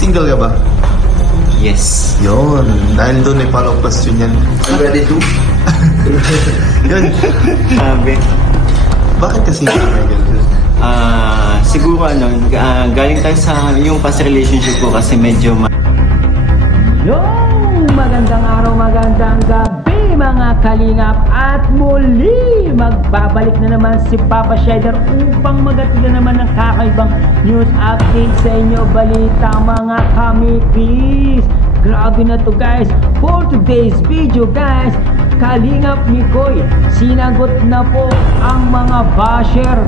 Single ka ba? Yes. Yun. Dahil doon may follow-up question yan. I'm ready to. Yun. Sabi. Bakit ka single, Michael? Siguro galing tayo sa yung past relationship ko kasi medyo Magandang araw, magandang gabi mga kalingap. At muli magbabalik na naman si Papa Shader upang magatid na naman ng kakaibang news update sa inyo, balita mga kamikis. Grabe na to guys. For today's video guys, Kalingap Mikoy sinagot na po ang mga basher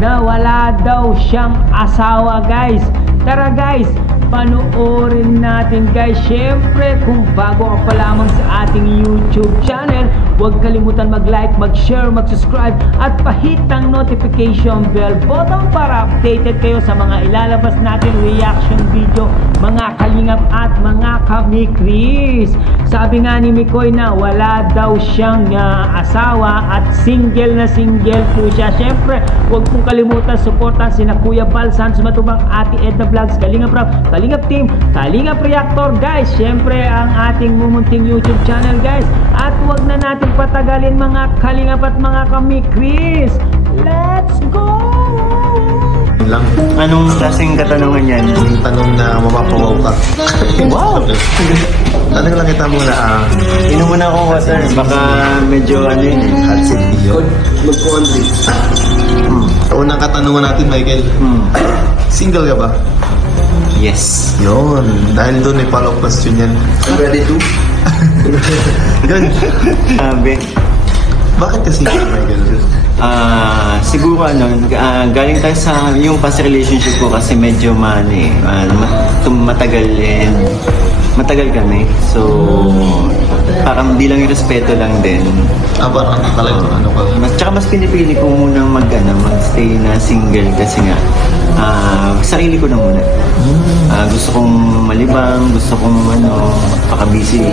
na wala daw siyang asawa guys. Tara guys, panoorin natin guys. Syempre kung bago ka pa lamang sa ating YouTube channel, huwag kalimutan mag-like, mag-share, mag-subscribe at pahit ang notification bell button para updated kayo sa mga ilalabas natin reaction video mga kalingap at mga kamikris. Sabi nga ni Mikoy na wala daw siyang asawa at single na single po siya. Syempre huwag pong kalimutan suportan sina Kuya Bal Santos Matubang, Ate Edna Vlogs, Kalingap Rap, Kalingap Team, Kalingap Reactor guys. Syempre ang ating mumunting YouTube channel guys. At huwag na natin patagalin mga kalingap at mga kamikris. Let's go! Lang. Anong klaseng katanungan yan? Yung tanong na mapapawaw ka. Wow! Tanong lang kita muna. Inom muna akong water. Baka medyo yun eh. Hot seat yun. Mag-country. Unang katanungan natin, Michael. Single ka ba? Yes. Yun. Dahil doon may follow-up question yan. I'm ready to. Yun. Sabi. Bakit ka single, Michael? Siguro galing tayo sa yung past relationship ko kasi medyo matagal kami. So parang bilang respeto lang din. Parang talaga ano ka? Tsaka mas pinipili ko munang magstay na single kasi nga sarili ko na muna. Gusto kong malibang, gusto kong makabisi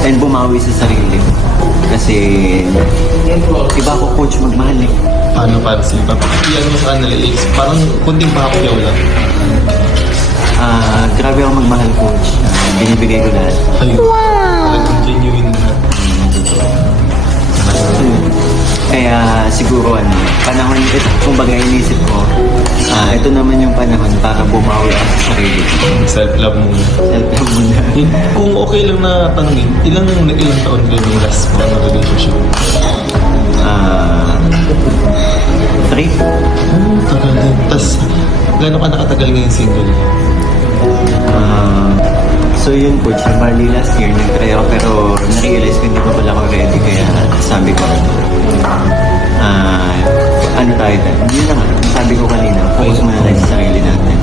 and bumawi sa sarili. Kasi iba ako coach magmahal eh. Paano para sa'yo? Iyan mo sa kanila is parang kunting pahapyaw lang. Grabe ako magmahal coach. Binibigay ko lahat. Ayun. Talagang genuine na. Kaya siguro panahon ito, kumbaga inisip ko, ito naman yung panahon para bumawi ako sa sarili. Self-love muna. Self-love muna. Kung okay lang na tanongin, ilang taon kayo ng last mo na relationship? 3. Tagal din. Tapos, gano'n ka nakatagal ngayon single? So yun coach, bali last year nag-try ako pero na-realize ko hindi pa pala ako ready kaya sabi ko ano tayo dyan? Yun lang, sabi ko kanina, focus muna tayo sa sarili natin.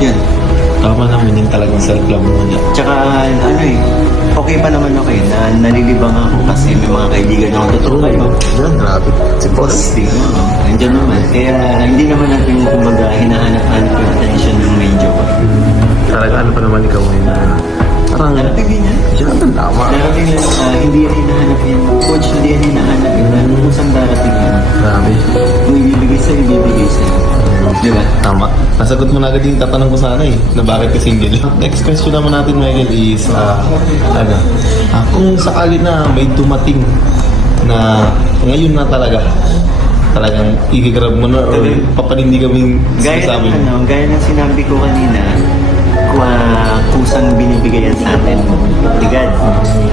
Yun. Tama naman yung talagang self-love muna. Tsaka okay pa naman ako na nalilibang ako kasi may mga kaibigan ako tutuloy. Yan, grabe. Si boss. Nandiyan naman. Kaya hindi naman natin kumbaga hinahanap-hanap yung attention ng medyo. Talaga ano pa naman ikaw ngayon? Parang narating din yan. Yan, tama. Narating yan. Hindi yan hinahanap yan. Coach, hindi yan hinahanap yan. Kusang darating yan. Grabe. Kung ibibigay sa'yo. Diba? Tama. Nasagot mo na agad yung tatanong ko sana na bakit ka single. Next question naman natin, Michael, is kung sakali na may dumating na ngayon na talagang i-grab mo na or papanindigan mo yung sinasabi mo. Gaya ng sinabi ko kanina, kusang binibigayan sa atin. Tigad.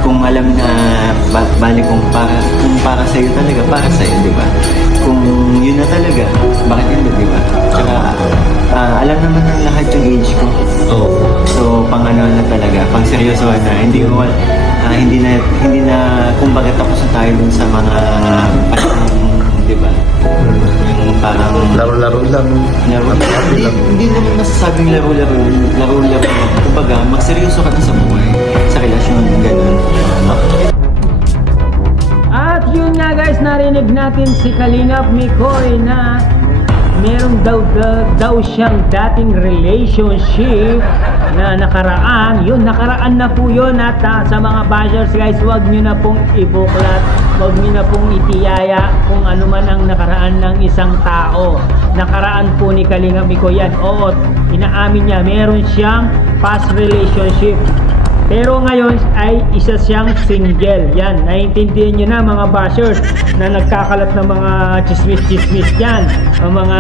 Kung alam na bali kung para sa'yo talaga, para sa'yo, di ba? Kung yun na talaga, bakit hindi, di ba? Tsaka, alam naman ng lahat yung age ko. So, pang na talaga, pang seryosohan na, hindi na kumbaga tapos na tayo dun sa mga di ba? Yung parang laro-laro lang. Hindi naman masasabing laro-laro. Kumbaga, magseryoso ka na sa buhay, sa relasyon, gano'n. At yun nga guys, narinig natin si Kalingap Mikoy na meron daw siyang dating relationship na nakaraan. Yun, nakaraan na po yun. At sa mga bashers guys, wag nyo na pong ibuklat, wag nyo na pong itiyaya kung ano man ang nakaraan ng isang tao. Nakaraan po ni Kalinga Miko yan. Oo, inaamin niya, meron siyang past relationship. Pero ngayon ay isa siyang single. Yan, naiintindihan nyo na mga bashers na nagkakalat ng mga chismis-chismis yan. Ang mga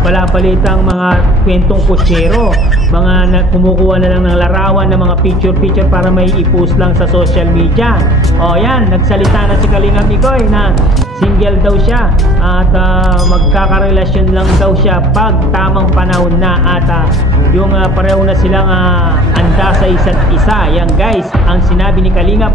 balabalitang mga kwentong kutsero. Mga kumukuha na lang ng larawan ng mga picture-picture para may i-post lang sa social media. O yan, nagsalita na si Kalinga Mikoy na single daw siya at magkakarelasyon lang daw siya pag tamang panahon na at yung pareho na silang anda sa isa't isa. Yan guys, ang sinabi ni Kalinga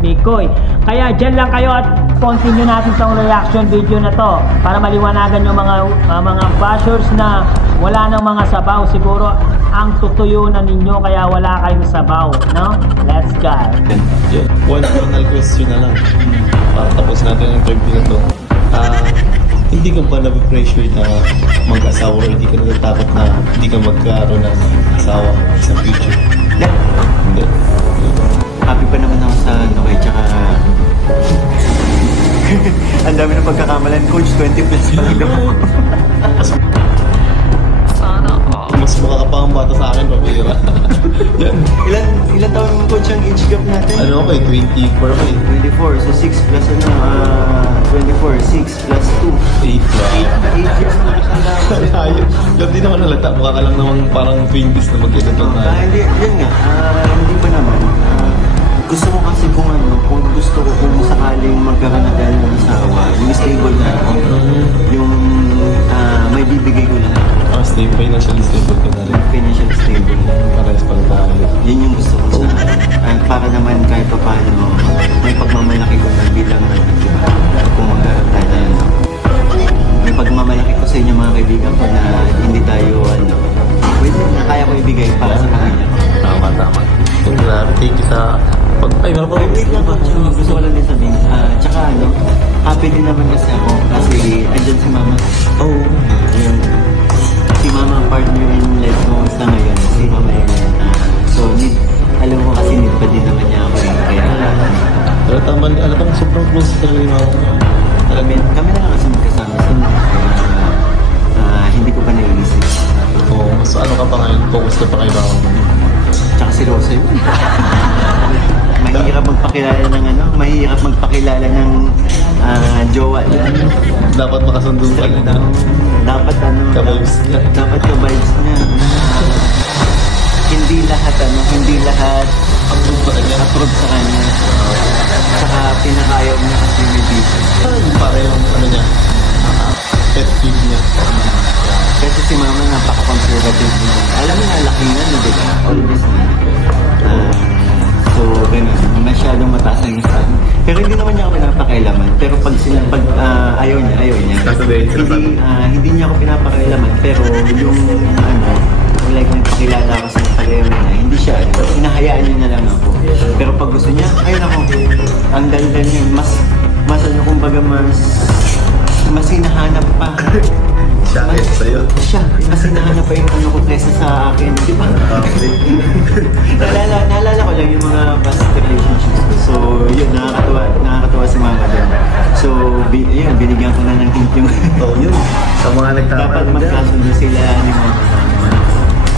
Mikoy. Kaya dyan lang kayo at continue natin itong reaction video na to para maliwanagan yung mga bashers na wala nang mga sabaw. Siguro ang tutuyo na ninyo kaya wala kayong sabaw, no? Let's go. Yeah. One final question na lang. Para tapos natin ang interview na to. Hindi ka ba na-pressure na mag-asawa or hindi ka natatakot na hindi ka magkaroon ng asawa sa future? Yeah. Hindi. Happy pa naman ako sa kay tsaka ang dami ng pagkakamalan, coach. 20 plus pa lang ako. Mas makakapang bata sa akin, pabira. Yan. Ilan taon yung coach ang age gap natin? Ano ako eh, 24 ako eh. 24, so 6 plus 24, 6 plus 2. 8 ba? 8 years na nakasanda. Malayo. Yan din naman halata. Mukha ka lang naman parang 20s na mag-edad lang tayo. Hindi, yun nga. Hindi pa naman. Gusto ko kasi kung gusto ko kung sakaling magkaroon na tayo ng asawa, yung stable na ako, yung may bibigay ko lahat. Stable, financially stable ka na rin. Financial stable. Parehas pala tayo. Yun yung gusto ko sa para naman kahit pa paano may pagmamalaki ko na bilang diba? Kung magkaroon tayo na may pagmamalaki ko sa inyo mga kaibigan ko na hindi tayo pwede na kaya ko ibigay para sa pamilya ko. Tama. Grabe, thank you sa ay, meron pa. Wait lang po, gusto ko lang din sabihin. Tsaka happy din naman kasi ako kasi andyan si Mama. Oh. Yun. Si Mama ang partner in life mo sa ngayon. Si Mama yun. So, alam ko kasi need pa din naman niya ako. Kaya, Pero tama, alam kong sobrang close talaga yung mga kami na lang kasi magkasama sa hindi ko pa naiisip. Oo, mas ano ka pa ngayon, focus ka pa kay Bawang. Tsaka si Rosa yun. Mahirap magpakilala ng jowa yan. Dapat makasundo ka rin na. Dapat Ka-vibes niya. Dapat ka-vibes niya. Hindi lahat approve sa kanya. Saka pinakayaw niya kasi may business. Para yung ano niya, pet peeve niya. Kasi si Mama napaka-conservative niya. Alam mo na, laki nga, di ba? Always na. So, ganun. Masyadong mataas ang isa. Pero hindi naman niya ako pinapakailaman. Pero pag ayaw niya. Hindi niya ako pinapakailaman. Pero yung like may pakilala ako sa pareho niya, hindi siya. Hinahayaan niya na lang ako. Pero pag gusto niya, ayun ako. Ang ganda niya. Mas kumbaga mas hinahanap pa. Siya kaysa sa'yo. Siya, mas hinahanap pa yung ko kaysa sa akin. Di ba? Naalala ko lang yung mga past relationships ko. So, yun, nakakatawa si Mama doon. So, yun, binigyan ko na ng hint yung Yun. Sa mga dapat magkasundo sila ni Mama.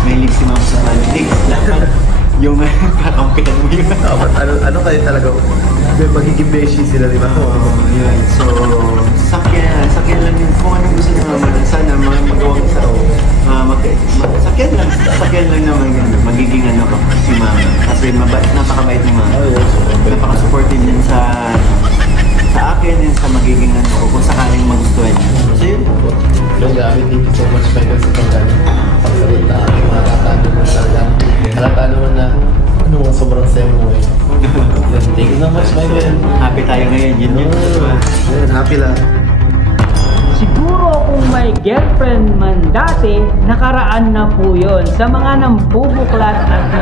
Mahilig si Mama sa politics. Dapat yung kakampihan mo yun. Dapat, ano kayo talaga? Magiging beshi sila, di ba? Yun. So, sakyan lang yun. Kung anong gusto ng Mama, sana magawang isa. Sakyan lang naman yun. Magiging ko si Mama. Kasi napakabait ni Mama. Napaka-supportive din sa akin din sa magiging ko kung sakaling magustuhan niya. So yun. Kaya, thank you so much, Michael, sa pagsalita aking mga katano mo talaga. Nakatano mo na sobrang saya mo eh. Thank you so much, Michael. Happy tayo ngayon. Yun. Happy lang. Siguro kung may girlfriend man dati, nakaraan na po yun. Sa mga nambubuklat at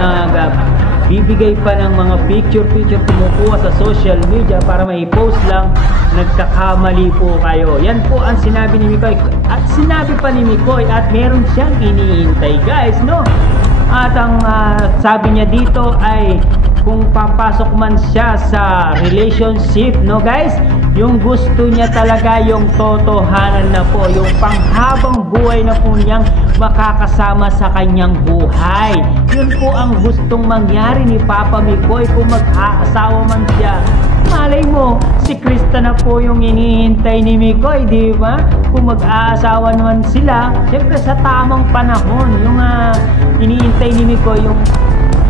bibigay pa ng mga picture kumukuha sa social media para may post lang, nagkakamali po kayo. Yan po ang sinabi ni Mikoy, at sinabi pa ni Mikoy, at meron siyang iniintay guys, no? At ang sabi niya dito ay kung papasok man siya sa relationship, no guys, yung gusto niya talaga yung totohanan na po, yung panghabang buhay na po niyang makakasama sa kanyang buhay. Yun po ang gustong mangyari ni Papa Mikoy kung mag-aasawa man siya. Malay mo, si Krista na po yung inihintay ni Mikoy, di ba? Kung mag-aasawa naman sila, syempre sa tamang panahon, yung inihintay ni Mikoy,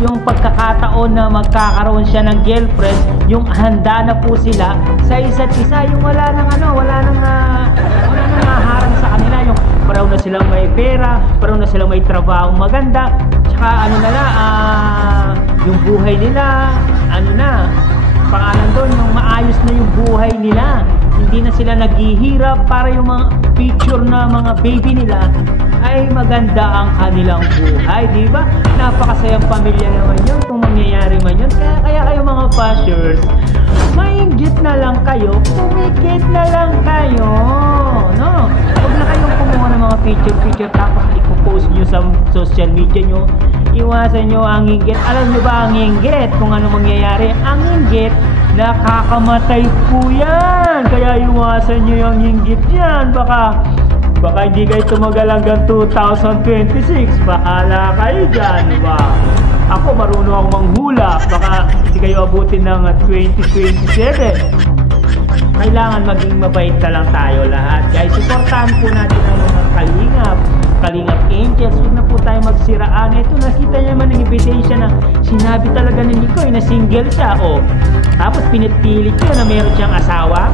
yung pagkakataon na magkakaroon siya ng girlfriend, yung handa na po sila sa isa't isa, yung wala nang harang sa kanila, yung paraw na silang may pera, paraw na silang may trabaho maganda, tsaka yung buhay nila, pangalan doon, yung maayos na yung buhay nila, hindi na sila naghihirap para yung mga picture na mga baby nila ay maganda ang kanilang buhay, di ba? Napakasayang pamilya naman yun kung mangyayari man yun. Kaya kayo mga bashers, mainggit na lang kayo, kumikit na lang kayo, no? Huwag na kayong kumuha ng mga picture tapos ipopost nyo sa social media nyo. Iwasan nyo ang inggit. Alam nyo ba ang inggit? Kung ano mangyayari? Ang inggit, nakakamatay po yan. Kaya iwasan nyo yung inggit yan. Baka hindi kayo tumagal hanggang 2026. Bahala kayo dyan, ba? Ako marunong akong manghula. Baka hindi kayo abutin ng 2027. Kailangan maging mabait na lang tayo lahat. Guys, supportahan po natin ang mga Kalingap Angels. Huwag na po tayo magsiraan. Ito, nakita niya naman ng invitation na sinabi talaga ni Mikoy na single siya. Tapos pinipilit niya na meron siyang asawa.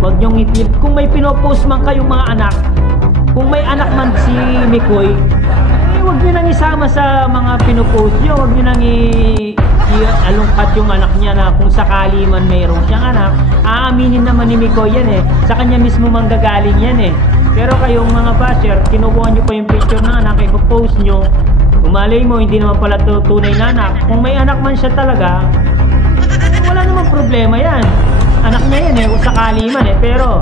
Huwag niyong ipilit. Kung may pinopost man kayong mga anak, kung may anak man si Mikoy, huwag niyo nang isama sa mga pinopost niyo. Huwag niyo nang alungkat yung anak niya na kung sakali man mayroon siyang anak. Aaminin naman ni Mikoy yan sa kanya mismo manggagaling yan Pero kayong mga basher, kinukuha niyo pa yung picture ng anak, ipopost niyo. Umalay mo, hindi naman pala tunay na anak. Kung may anak man siya talaga, wala namang problema yan. Anak niya yan kung sakali man Pero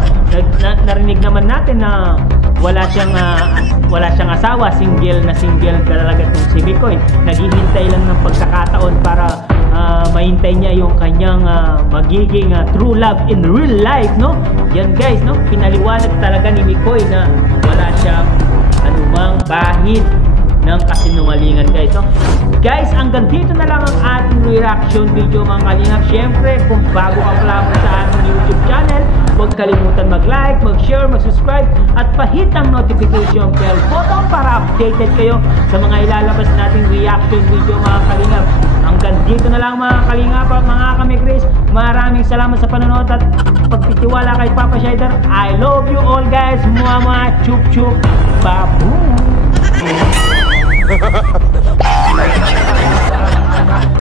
narinig naman natin na wala siyang asawa, single talaga itong si Mikoy. Naghihintay lang ng pagkakataon para mahintay niya yung kanyang magiging true love in real life, no? Yan guys, no? Pinaliwanag talaga ni Mikoy na wala siyang anumang bahid ng kasinungalingan guys, no? Guys, hanggang dito na lang ang ating reaction video mga kalingap. Syempre, kung bago ka pa lamang sa ating YouTube channel, huwag kalimutan mag-like, mag-share, mag-subscribe at pahit ang notification bell button para updated kayo sa mga ilalabas nating reaction video mga kalingap. Hanggang dito na lang mga kalingap at mga kami-Chris. Maraming salamat sa panonood at pagtitiwala kay Papa Shider. I love you all guys. Chup chup. Babu.